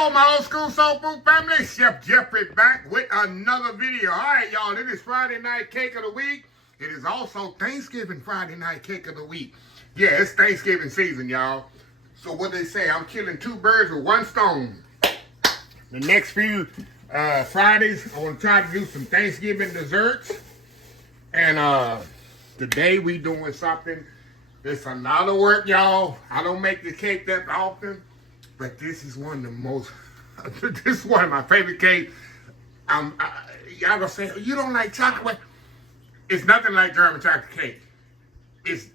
Hello, my old school soul food family. Chef Jeffrey back with another video. All right, y'all, it is Friday night cake of the week. It is also Thanksgiving Friday night cake of the week. Yeah, it's Thanksgiving season, y'all. So what they say, I'm killing two birds with one stone. The next few Fridays, I want to try to do some Thanksgiving desserts. And today we doing something. It's a lot of work, y'all. I don't make the cake that often. But this is one of the most, this is one of my favorite cakes. Y'all gonna say, you don't like chocolate? It's nothing like German chocolate cake.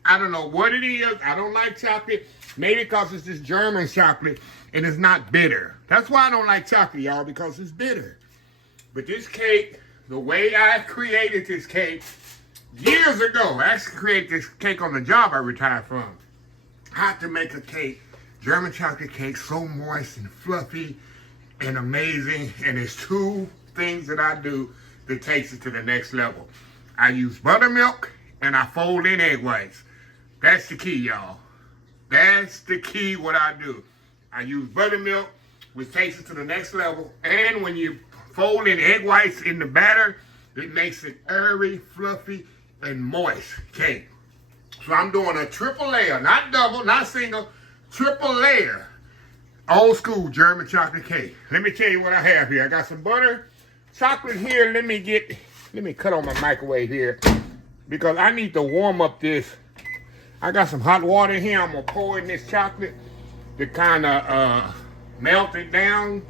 I don't know what it is. I don't like chocolate. Maybe because it's just German chocolate and it's not bitter. That's why I don't like chocolate, y'all, because it's bitter. But this cake, the way I created this cake years ago, I actually created this cake on the job I retired from. I had to make a cake. German chocolate cake, so moist and fluffy and amazing. And there's two things that I do that takes it to the next level. I use buttermilk and I fold in egg whites. That's the key, y'all. That's the key what I do. I use buttermilk, which takes it to the next level. And when you fold in egg whites in the batter, it makes it airy, fluffy, and moist cake. So I'm doing a triple layer, not double, not single, triple layer, old school German chocolate cake. Let me tell you what I have here. I got some butter, chocolate here. Let me cut on my microwave here because I need to warm up this. I got some hot water here. I'm gonna pour in this chocolate to kind of melt it down.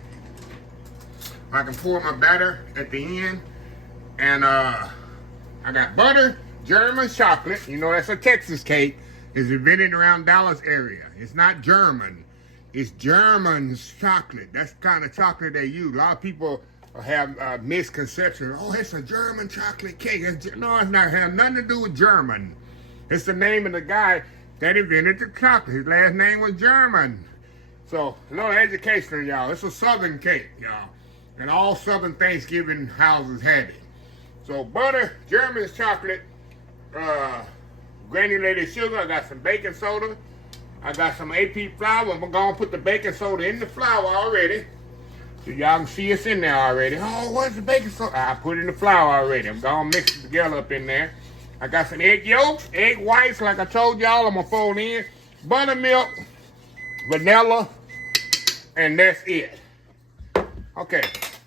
I can pour my batter at the end. And I got butter, German chocolate. You know, that's a Texas cake. It's invented around Dallas area. It's not German. It's German chocolate. That's the kind of chocolate they use. A lot of people have misconceptions. Oh, it's a German chocolate cake. No, it's not. It has nothing to do with German. It's the name of the guy that invented the chocolate. His last name was German. So, a little education, y'all. It's a Southern cake, y'all. And all Southern Thanksgiving houses have it. So, butter, German chocolate, granulated sugar. I got some baking soda. I got some AP flour. I'm going to put the baking soda in the flour already. So y'all can see it's in there already. Oh, what's the baking soda? I put it in the flour already. I'm going to mix it together up in there. I got some egg yolks, egg whites, like I told y'all. I'm going to fold in. Buttermilk, vanilla, and that's it. Okay,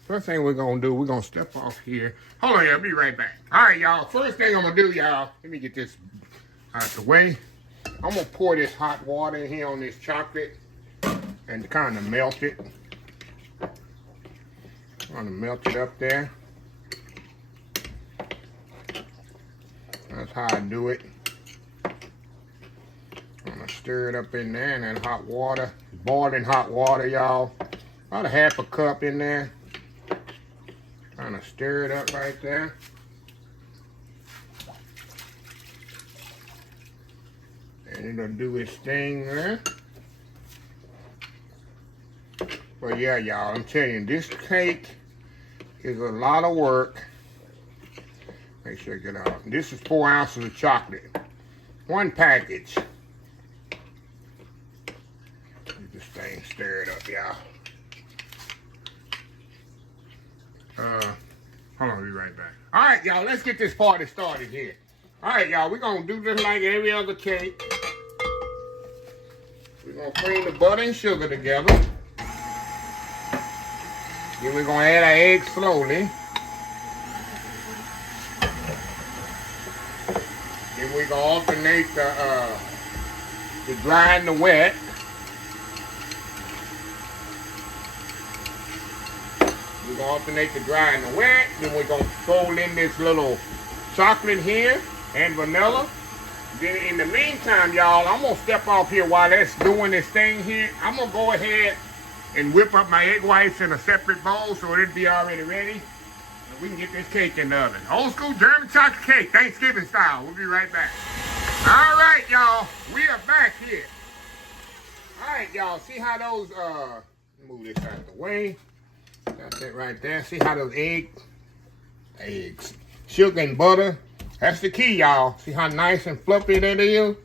first thing we're going to do, we're going to step off here. Hold on, I'll be right back. All right, y'all. First thing I'm going to do, y'all, let me get this out the way. I'm going to pour this hot water in here on this chocolate and kind of melt it. I'm going to melt it up there. That's how I do it. I'm going to stir it up in there and then hot water. Boiling hot water, y'all. About a half a cup in there. Kind of stir it up right there. And it'll do its thing there. But yeah, y'all, I'm telling you, this cake is a lot of work. Make sure I get out. This is 4 ounces of chocolate. One package. Get this thing stir it up, y'all. Hold on, I'll be right back. All right, y'all, let's get this party started here. All right, y'all, we're going to do this like every other cake. We're going to cream the butter and sugar together. Then we're going to add our eggs slowly. Then we're going to alternate the dry and the wet. We're going to alternate the dry and the wet. Then we're going to fold in this little chocolate here and vanilla. Then in the meantime, y'all, I'm going to step off here while that's doing this thing here. I'm going to go ahead and whip up my egg whites in a separate bowl so it'll be already ready. And we can get this cake in the oven. Old school German chocolate cake, Thanksgiving style. We'll be right back. All right, y'all. We are back here. All right, y'all. See how those, move this out of the way. Got that right there. See how those eggs, sugar and butter. That's the key, y'all. See how nice and fluffy that is?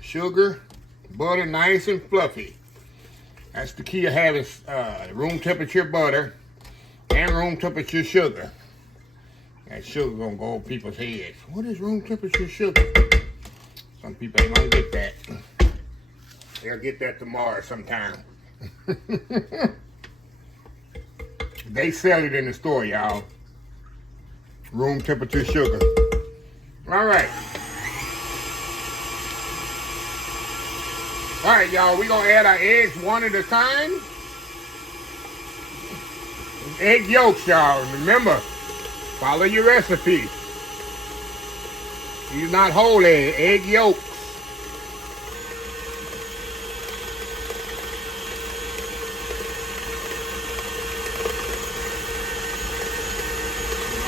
Sugar, butter, nice and fluffy. That's the key of having room temperature butter and room temperature sugar. That sugar gonna go over people's heads. What is room temperature sugar? Some people ain't gonna get that. They'll get that tomorrow sometime. They sell it in the store, y'all. Room temperature sugar. All right. All right, y'all. We're going to add our eggs one at a time. Egg yolks, y'all. Remember, follow your recipe. These not whole egg yolks.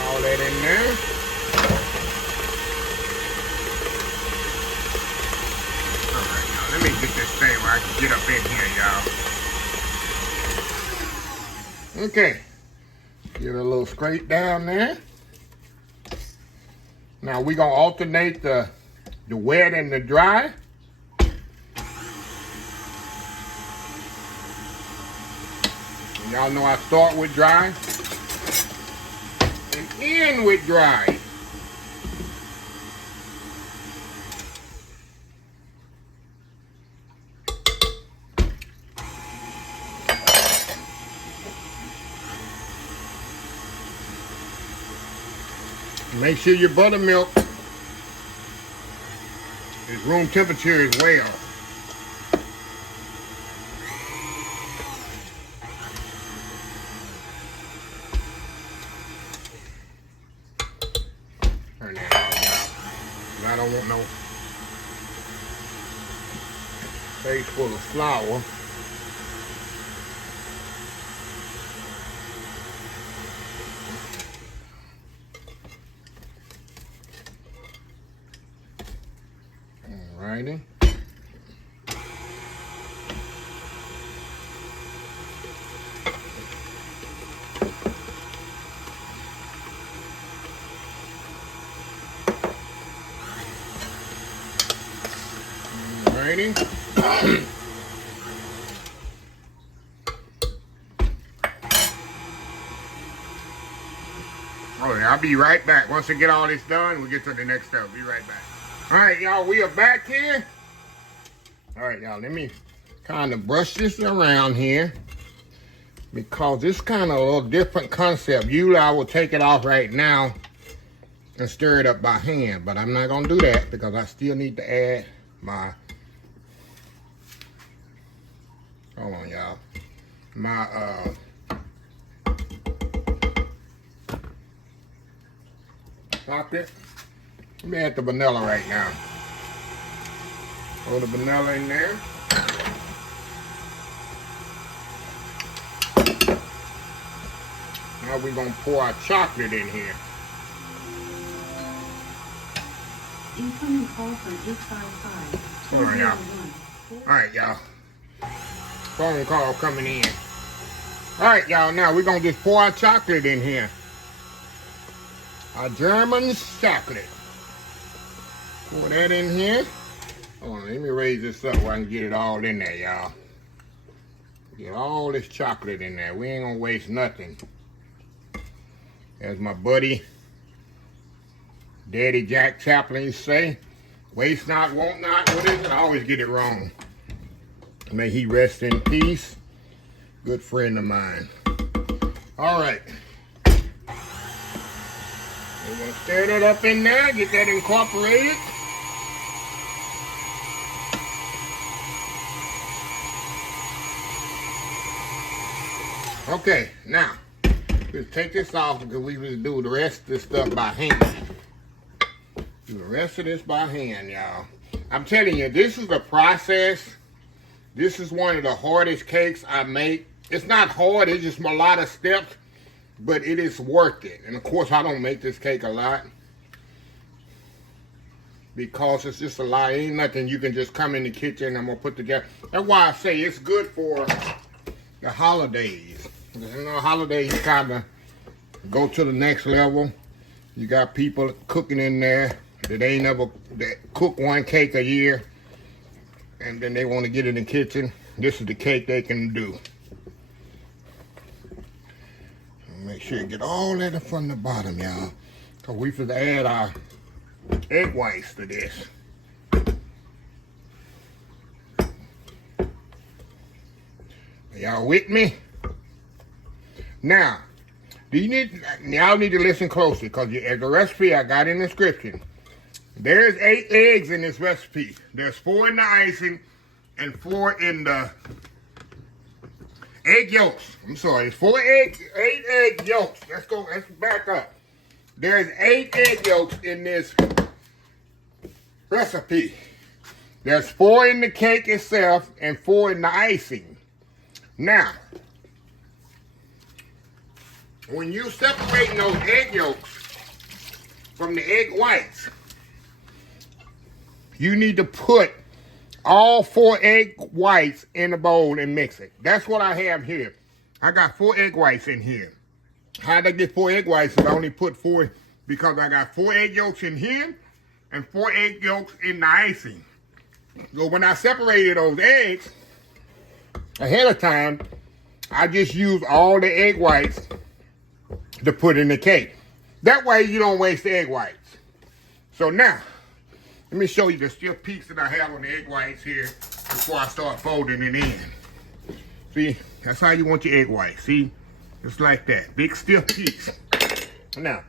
All that in there. All right, now let me get this thing where I can get up in here, y'all. Okay. Get a little straight down there. Now we're gonna alternate the wet and the dry. Y'all know I start with dry and end with dry. Make sure your buttermilk is room temperature as well. Turn that off. I don't want no face full of flour. Alrighty. Alrighty. Oh yeah, I'll be right back. Once I get all this done, we'll get to the next step. Be right back. All right, y'all, we are back here. All right, y'all, let me kind of brush this around here because it's kind of a little different concept. Usually I will take it off right now and stir it up by hand, but I'm not gonna do that because I still need to add my, hold on, y'all, my chocolate. Let me add the vanilla right now. Throw the vanilla in there. Now we're gonna pour our chocolate in here. Incoming call from 855. Hold on, y'all. All right, y'all. Phone call coming in. All right, y'all. Now we're gonna just pour our chocolate in here. Our German chocolate. Pour that in here. Hold on, let me raise this up where I can get it all in there, y'all. Get all this chocolate in there. We ain't gonna waste nothing. As my buddy, Daddy Jack Chaplin say, waste not, want not. What is it? I always get it wrong. May he rest in peace. Good friend of mine. All right. We're gonna stir that up in there, get that incorporated. Okay, now, let's take this off because we will do the rest of this stuff by hand. Do the rest of this by hand, y'all. I'm telling you, this is the process. This is one of the hardest cakes I make. It's not hard, it's just a lot of steps, but it is worth it. And of course, I don't make this cake a lot because it's just a lot. Ain't nothing you can just come in the kitchen and I'm gonna put together. That's why I say it's good for the holidays. You know, holidays kind of go to the next level. You got people cooking in there that ain't never cook one cake a year, and then they want to get in the kitchen. this is the cake they can do. Make sure you get all that from the bottom, y'all. Because we should add our egg whites to this. Y'all with me? Now, y'all need to listen closely, because as the recipe I got in the description, there's 8 eggs in this recipe. There's 4 in the icing and 4 in the egg yolks. I'm sorry, it's 8 egg yolks. Let's back up. There's 8 egg yolks in this recipe. There's 4 in the cake itself and 4 in the icing. Now, when you separating those egg yolks from the egg whites, you need to put all 4 egg whites in the bowl and mix it. That's what I have here. I got 4 egg whites in here. How did I get 4 egg whites? I only put 4 because I got 4 egg yolks in here and 4 egg yolks in the icing. So when I separated those eggs ahead of time, I just used all the egg whites to put in the cake. That way you don't waste the egg whites. So now, let me show you the stiff piece that I have on the egg whites here before I start folding it in. See, that's how you want your egg whites. See, just like that, big stiff piece. Now,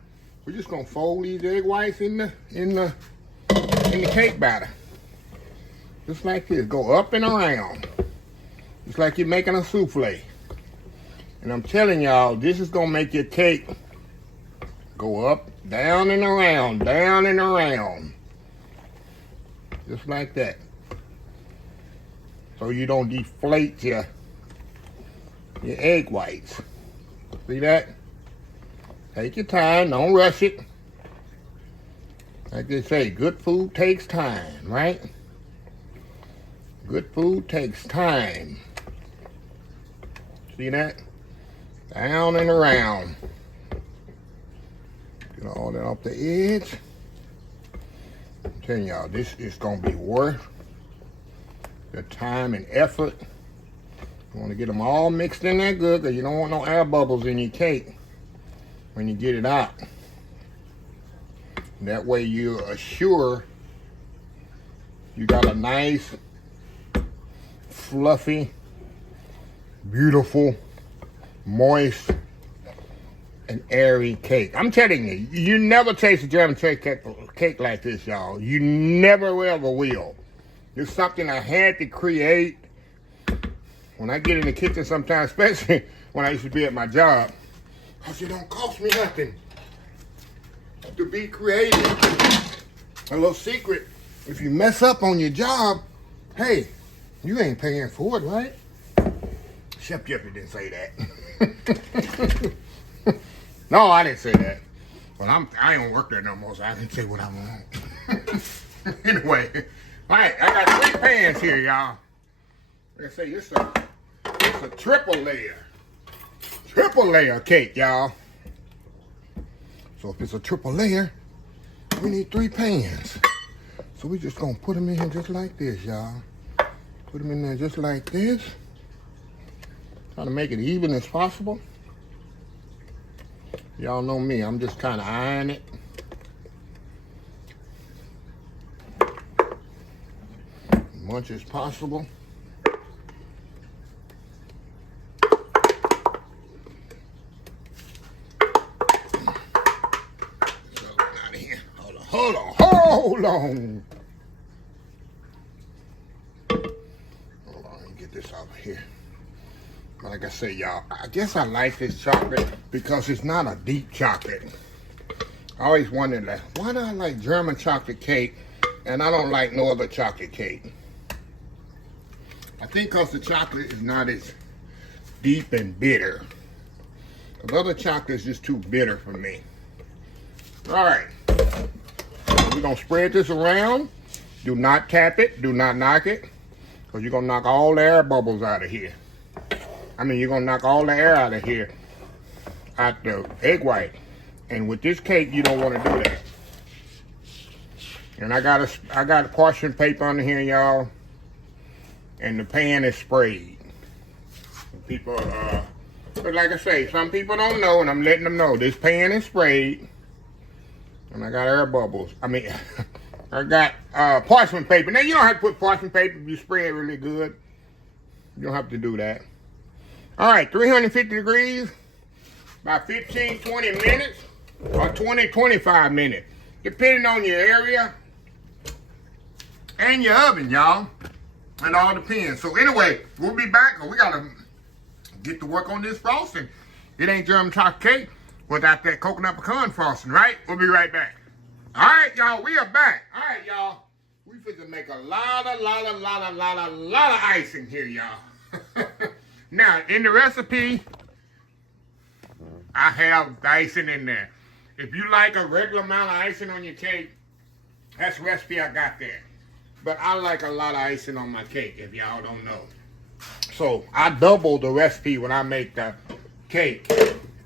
we're just gonna fold these egg whites in the cake batter, just like this. Go up and around, just like you're making a souffle. And I'm telling y'all, this is gonna make your cake go up, down and around, down and around. Just like that. So you don't deflate your egg whites. See that? Take your time, don't rush it. Like they say, good food takes time, right? Good food takes time. See that? Down and around. Get all that off the edge. I'm telling y'all, this is gonna be worth the time and effort. You wanna get them all mixed in there good, because you don't want no air bubbles in your cake when you get it out. That way you assure you got a nice, fluffy, beautiful, moist, and airy cake. I'm telling you, you never taste a German cake like this, y'all. You never ever will. It's something I had to create. When I get in the kitchen sometimes, especially when I used to be at my job, because it don't cost me nothing to be creative. A little secret, if you mess up on your job, hey, you ain't paying for it, right? Chef Jeffrey didn't say that. No, I didn't say that. Well, I don't work there no more, so I can say what I want. Anyway, all right, I got 3 pans here, y'all. Let's say it's a triple layer cake, y'all. So if it's a triple layer, we need 3 pans. So we just gonna put them in here just like this, y'all. Put them in there just like this. Trying to make it even as possible. Y'all know me, I'm just kind of eyeing it. As much as possible. Hold on. Hold on, let me get this over here. Like I say, y'all, I guess I like this chocolate because it's not a deep chocolate. I always wondered, like, why do I like German chocolate cake and I don't like no other chocolate cake? I think because the chocolate is not as deep and bitter. Because other chocolate is just too bitter for me. All right. We're going to spread this around. Do not tap it. Do not knock it. Because you're going to knock all the air bubbles out of here. You're going to knock all the air out of here. Out the egg white. And with this cake, you don't want to do that. And I got a parchment paper under here, y'all. and the pan is sprayed. People, but like I say, some people don't know, and I'm letting them know. This pan is sprayed, and I got air bubbles. I mean, I got parchment paper. Now, you don't have to put parchment paper if you spray it really good. You don't have to do that. All right, 350 degrees, about 15, 20 minutes, or 20, 25 minutes, depending on your area and your oven, y'all. It all depends. So anyway, we'll be back. We got to get to work on this frosting. It ain't German chocolate cake without that coconut pecan frosting, right? We'll be right back. All right, y'all, we are back. All right, y'all. We finna make a lot of icing here, y'all. Now, in the recipe, I have the icing in there. If you like a regular amount of icing on your cake, that's the recipe I got there. But I like a lot of icing on my cake, if y'all don't know. So I double the recipe when I make the cake.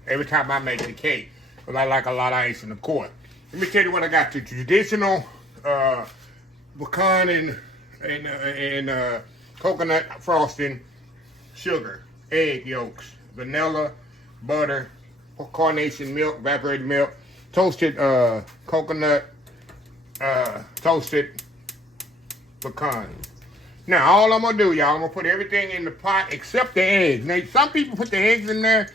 Every time I make the cake. Because I like a lot of icing, of course. Let me tell you what I got. The traditional pecan and coconut frosting, sugar, egg yolks, vanilla, butter, carnation milk, evaporated milk, toasted coconut, toasted pecan. Now, all I'm going to do, y'all, I'm going to put everything in the pot except the eggs. Now, some people put the eggs in there.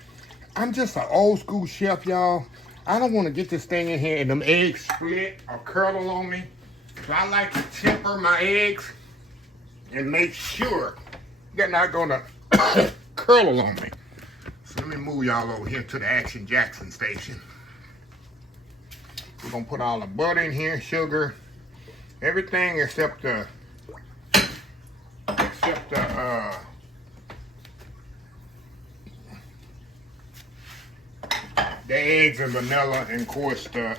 I'm just an old school chef, y'all. I don't want to get this thing in here and them eggs split or curdle on me. So I like to temper my eggs and make sure they're not going to curdle on me. So let me move y'all over here to the Action Jackson station. We're going to put all the butter in here, sugar, everything except the eggs and vanilla, and of course the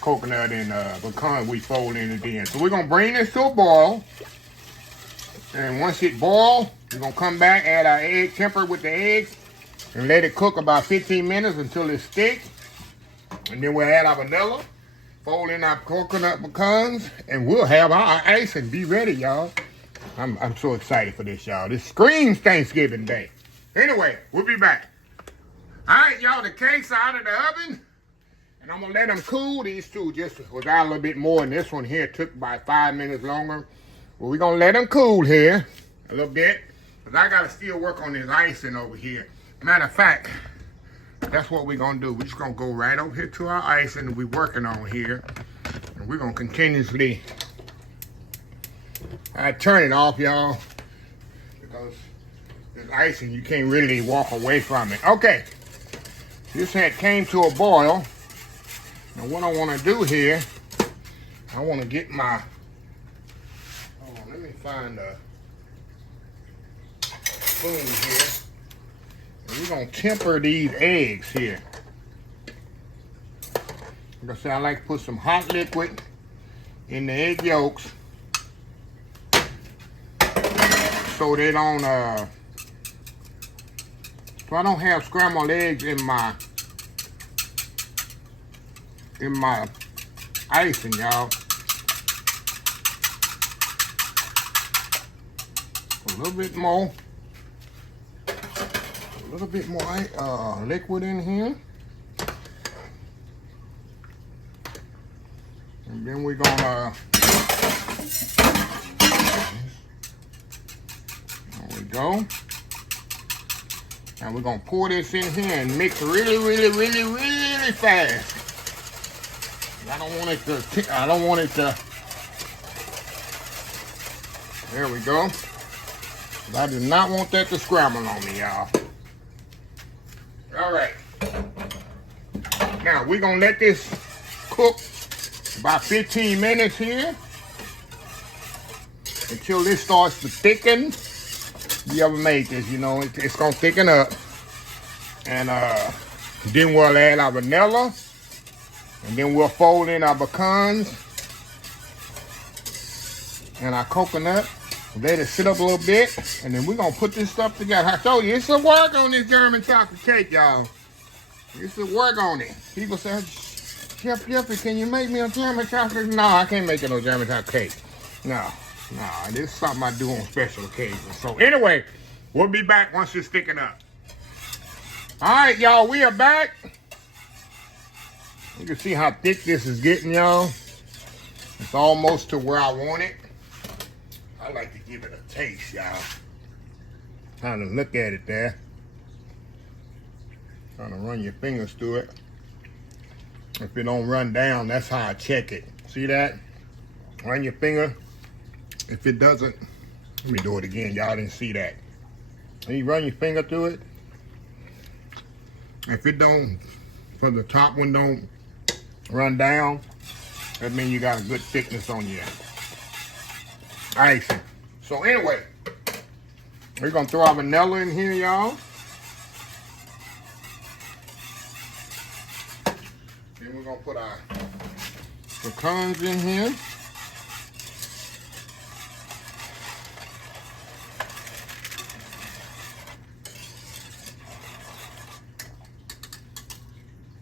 coconut and pecan we fold in at the end. So we're gonna bring this to a boil, and once it boils, we're gonna come back, add our egg, temper it with the eggs, and let it cook about 15 minutes until it's thick. And then we'll add our vanilla, fold in our coconut pecans, and we'll have our icing. Be ready, y'all. I'm so excited for this, y'all. This screams Thanksgiving Day. Anyway, we'll be back. All right, y'all, the cake's out of the oven, and I'm going to let them cool. These two just was out a little bit more, and this one here took about 5 minutes longer. Well, we're going to let them cool here a little bit, because I got to still work on this icing over here. Matter of fact, that's what we're going to do. We're just going to go right over here to our icing that we're working on here, and we're going to continuously turn it off, y'all, because this icing, you can't really walk away from it. Okay. This had came to a boil. Now what I want to do here, I want to get my, hold on, let me find a spoon here. And we're going to temper these eggs here. Like I said, I like to put some hot liquid in the egg yolks so they don't, so I don't have scrambled eggs in my icing, y'all. A little bit more liquid in here. And then we're gonna, there we go. Now we're gonna pour this in here and mix really fast. I don't want it to, there we go. I do not want that to scramble on me, y'all. All right. Now we're gonna let this cook about 15 minutes here until this starts to thicken. You ever made this, you know, it's gonna thicken up. And then we'll add our vanilla. And then we'll fold in our pecans and our coconut. Let it sit up a little bit. And then we're gonna put this stuff together. I told you, it's a work on this German chocolate cake, y'all. It's a work on it. People say, Chef Jeffrey, can you make me a German chocolate? No, I can't make it no German chocolate cake. No. Nah, this is something I do on special occasions. So anyway, we'll be back once it's thickened up. All right, y'all, we are back. You can see how thick this is getting, y'all. It's almost to where I want it. I like to give it a taste, y'all. Kind of look at it there. Trying to run your fingers through it. If it don't run down, that's how I check it. See that? Run your finger. If it doesn't, let me do it again. Y'all didn't see that. And you run your finger through it. If it don't, for the top one don't run down, that means you got a good thickness on your icing. So anyway, we're gonna throw our vanilla in here, y'all. Then we're gonna put our pecans in here.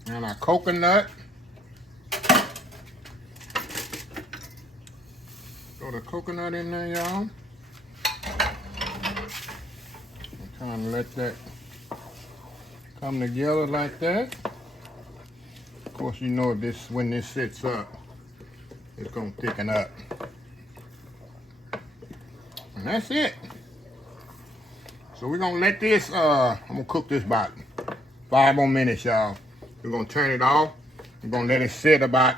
And our coconut. Throw the coconut in there, y'all. Kind of let that come together like that. Of course, you know this when this sits up, it's gonna thicken up. And that's it. So we're gonna let this, I'm gonna cook this about 5 more minutes, y'all. We're gonna turn it off. We're gonna let it sit about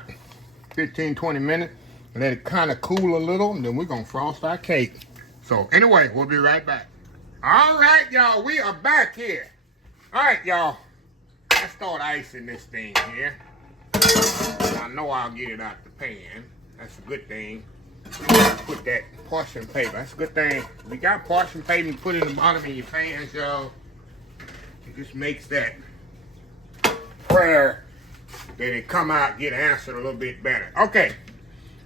15, 20 minutes. Let it kind of cool a little, and then we're gonna frost our cake. So anyway, we'll be right back. All right, y'all, we are back here. All right, y'all, let's start icing this thing here. I know I'll get it out the pan. That's a good thing. Put that parchment paper. That's a good thing. We got parchment paper and put it in the bottom of your pans, y'all. It just makes that prayer that it come out get answered a little bit better. Okay,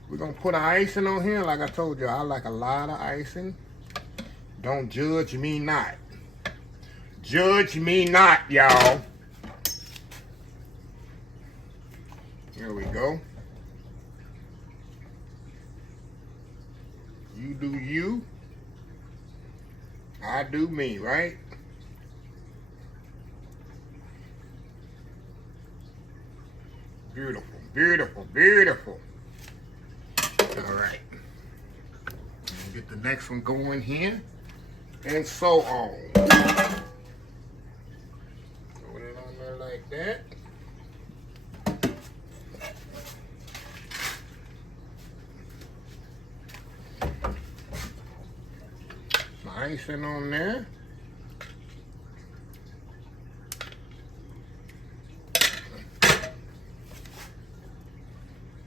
we're gonna put our icing on here. Like I told you, I like a lot of icing. Don't judge me not. Judge me not, y'all. There we go. You do you. I do me, right? Beautiful, beautiful, beautiful. All right. Get the next one going here. And so on. Throw it on there like that. Some icing on there.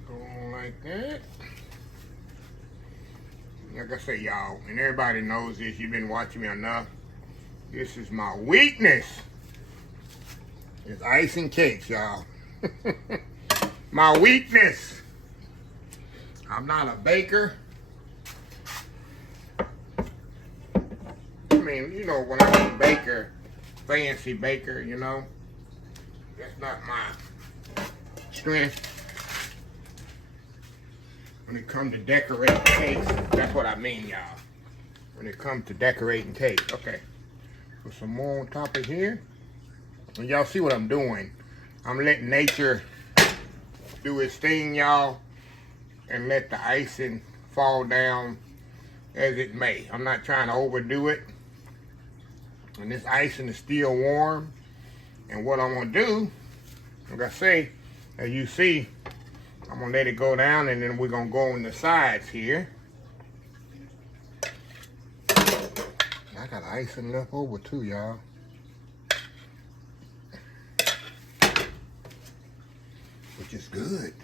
Go on like that. Like I say, y'all, and everybody knows this, you've been watching me enough. This is my weakness. It's icing cakes, y'all. My weakness. I'm not a baker. I mean, you know, when I mean baker, fancy baker, you know, that's not my strength. When it comes to decorating cakes, that's what I mean, y'all. When it comes to decorating cakes. Okay. Put some more on top of here. And y'all see what I'm doing. I'm letting nature do its thing, y'all. And let the icing fall down as it may. I'm not trying to overdo it. And this icing is still warm. And what I'm going to do, like I say, as you see, I'm going to let it go down, and then we're going to go on the sides here. I got icing left over too, y'all. Which is good.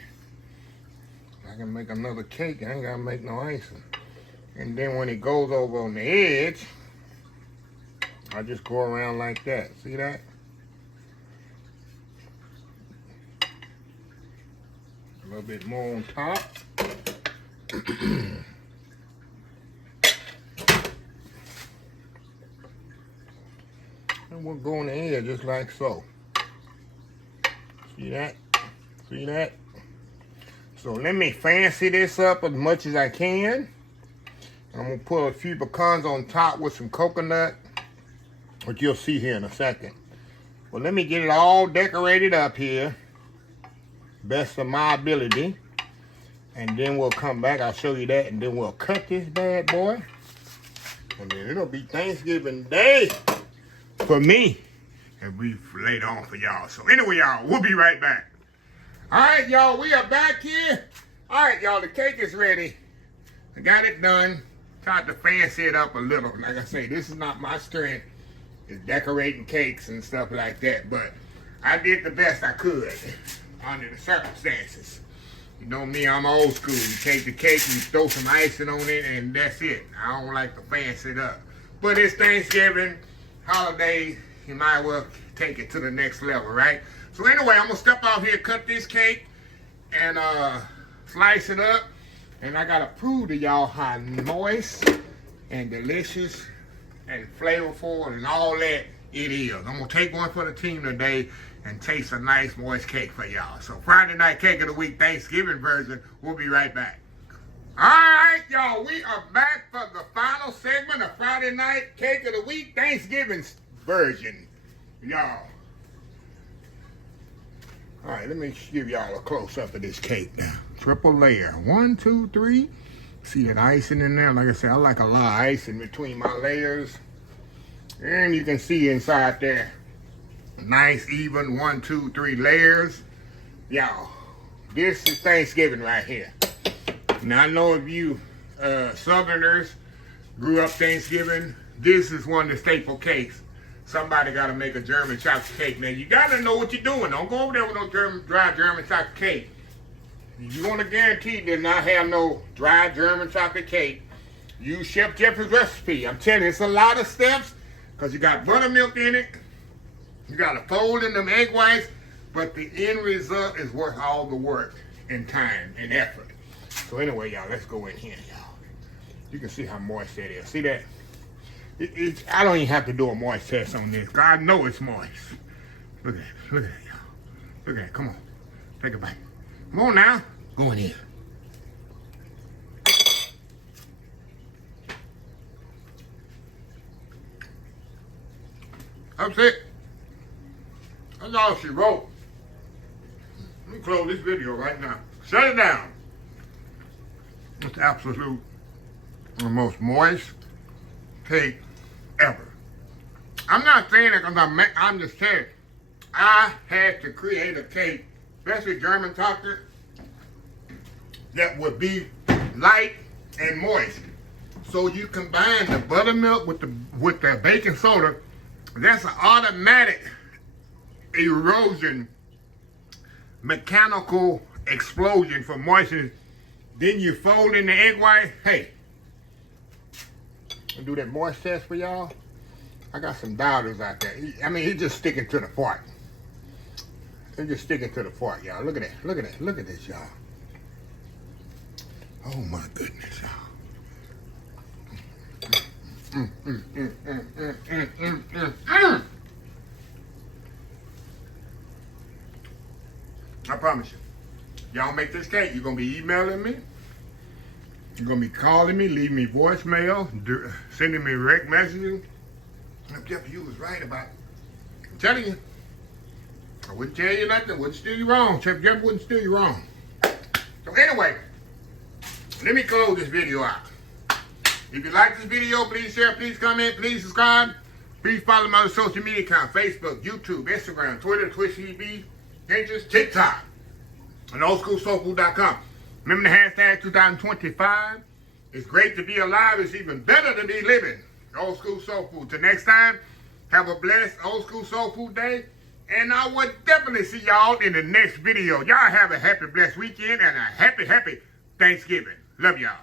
I can make another cake. I ain't got to make no icing. And then when it goes over on the edge, I just go around like that. See that? A little bit more on top. And we'll go on the edge just like so. See that? See that? So let me fancy this up as much as I can. I'm gonna put a few pecans on top with some coconut, which you'll see here in a second. Well, let me get it all decorated up here, best of my ability. And then we'll come back, I'll show you that, and then we'll cut this bad boy. And then it'll be Thanksgiving Day for me. And we've laid on for y'all. So anyway, y'all, we'll be right back. All right, y'all, we are back here. All right, y'all, the cake is ready. I got it done. Tried to fancy it up a little. Like I say, this is not my strength. It's decorating cakes and stuff like that. But I did the best I could under the circumstances. You know me, I'm old school. You take the cake and you throw some icing on it and that's it. I don't like to fancy it up. But it's Thanksgiving, holiday, you might as well take it to the next level, right? So anyway, I'm gonna step out here, cut this cake, and slice it up. And I gotta prove to y'all how moist and delicious and flavorful and all that it is. I'm gonna take one for the team today and taste a nice moist cake for y'all. So Friday night cake of the week, Thanksgiving version. We'll be right back. All right, y'all, we are back for the final segment of Friday night cake of the week, Thanksgiving version, y'all. All right, let me give y'all a close-up of this cake now. Triple layer, 1, 2, 3. See that icing in there? Like I said, I like a lot of icing between my layers. And you can see inside there, nice, even 1, 2, 3 layers. Y'all, this is Thanksgiving right here. Now, I know if you Southerners grew up Thanksgiving, this is one of the staple cakes. Somebody got to make a German chocolate cake. Now, you got to know what you're doing. Don't go over there with no dry German chocolate cake. You want to guarantee to not have no dry German chocolate cake, use Chef Jeffrey's recipe. I'm telling you, it's a lot of steps because you got buttermilk in it. You got to fold in them egg whites, but the end result is worth all the work and time and effort. So anyway, y'all, let's go in here, y'all. You can see how moist that is. See that? I don't even have to do a moist test on this. God know it's moist. Look at it. Look at it, y'all. Look at it. Come on. Take a bite. Come on now. Go in here. That's it. That's all she wrote. Let me close this video right now. Shut it down. It's absolute the most moist cake ever. I'm not saying it because I'm just saying I had to create a cake, especially German chocolate, that would be light and moist. So you combine the buttermilk with the baking soda, that's an automatic erosion, mechanical explosion for moisture. Then you fold in the egg white. Hey, I'll do that moist test for y'all. I got some doubters out there. He's just sticking to the fork. He's just sticking to the fork, y'all. Look at that. Look at that. Look at this, y'all. Oh my goodness, y'all. I promise you. Y'all make this cake, you're going to be emailing me. You're going to be calling me, leaving me voicemail, sending me direct messages. And Jeff, you was right about it. I'm telling you. I wouldn't tell you nothing. Wouldn't steer you wrong. Chef Jeff wouldn't steer you wrong. So anyway, let me close this video out. If you like this video, please share, please comment, please subscribe. Please follow my other social media account, Facebook, YouTube, Instagram, Twitter, Twitch TV, Pinterest, TikTok, and oldschoolsoulfood.com. Remember the hashtag 2025. It's great to be alive. It's even better to be living. Old School Soul Food. Till next time, have a blessed Old School Soul Food Day. And I will definitely see y'all in the next video. Y'all have a happy, blessed weekend and a happy, happy Thanksgiving. Love y'all.